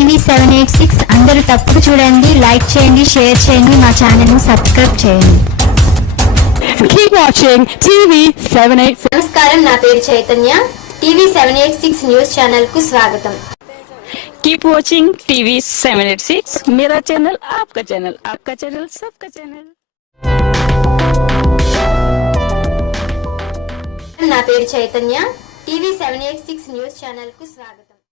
TV seven eight six అందరూ తప్పుడు చూడండి లైక్ చేయండి షేర్ చేయండి మా ఛానల్ సబ్స్క్రైబ్ చేయండి వాచింగ్ టీవీ సెవెన్ ఎయిట్ నమస్కారం నా పేరు Chaitanya TV seven eight six news channel కు స్వాగతం keep watching TV seven eight six మీరా ఛానల్ ఆప్కా ఛానల్ ఆప్కా ఛానల్ సబ్కా ఛానల్ నా పేరు Chaitanya TV seven eight six news channel కు స్వాగతం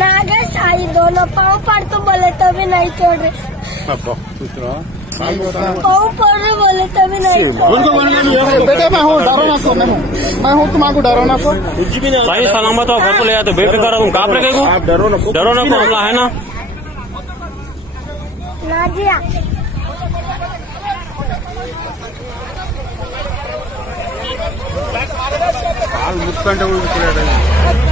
ನಾಗೇಶ್ ಐದು ನಾ ಪಾವು ಪಾಡ್ತು ಬೋಲೆ ತವಿ ನೈ ಚೋಡ್ರಿ पाव पड़े बोले तभी नहीं हाँ, तो तो- बेटे मैं हूँ डरो ना सो मैं हूँ मैं हूँ तुम्हारे डरो ना सो सही सलामत हो घर को ले आते तो बेफिक्र तुम काप रहे को डरो ना डरो ना हमला है ना नाजिया मुझ पे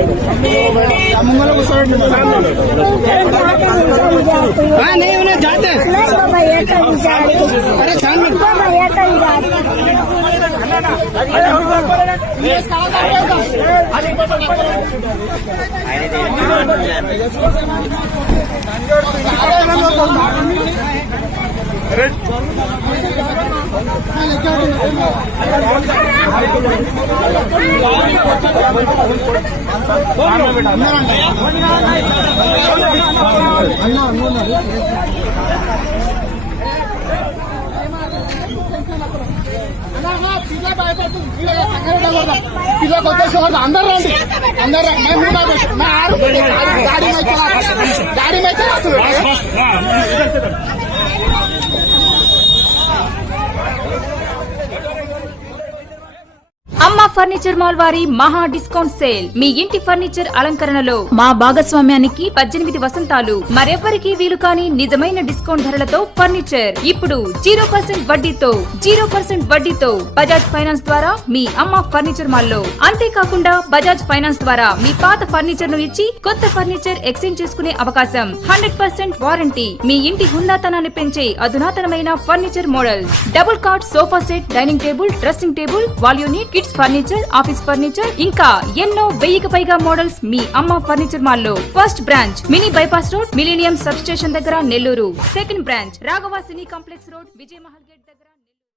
हाँ नहीं उन्हें जाते अरे अरे పిల్ల కొత్త షోర్ అందరు రండి అందరు రండి మీరు ఆరు గాడి మైతే గాడి మైతే వస్తుంది ఫర్నిచర్ మాల్ వారి మహా డిస్కౌంట్ సేల్ మీ ఇంటి ఫర్నిచర్ అలంకరణలో మా భాగస్వామ్యానికి పద్దెనిమిది వసంతాలు మరెవ్వరికీ వీలు కాని నిజమైన డిస్కౌంట్ ధరలతో ఫర్నిచర్ ఇప్పుడు జీరో పర్సెంట్ వడ్డీతో జీరో పర్సెంట్ వడ్డీతో బజాజ్ ఫైనాన్స్ ద్వారా మీ అమ్మ ఫర్నిచర్ మాల్ లో అంతేకాకుండా బజాజ్ ఫైనాన్స్ ద్వారా మీ పాత ఫర్నిచర్ ను ఇచ్చి కొత్త ఫర్నిచర్ ఎక్స్చేంజ్ చేసుకునే అవకాశం హండ్రెడ్ పర్సెంట్ వారంటీ మీ ఇంటి హుందాతనాన్ని పెంచే అధునాతనమైన furniture models double cot sofa set dining table dressing table వాల్యూని kids furniture furniture office furniture ఇంకా ఎన్నో వెయ్యికి పైగా మోడల్స్ మీ అమ్మ ఫర్నిచర్ మాల్ లో first branch mini bypass road millennium sub station దగ్గర Nellore second branch Raghavasini complex road Mahal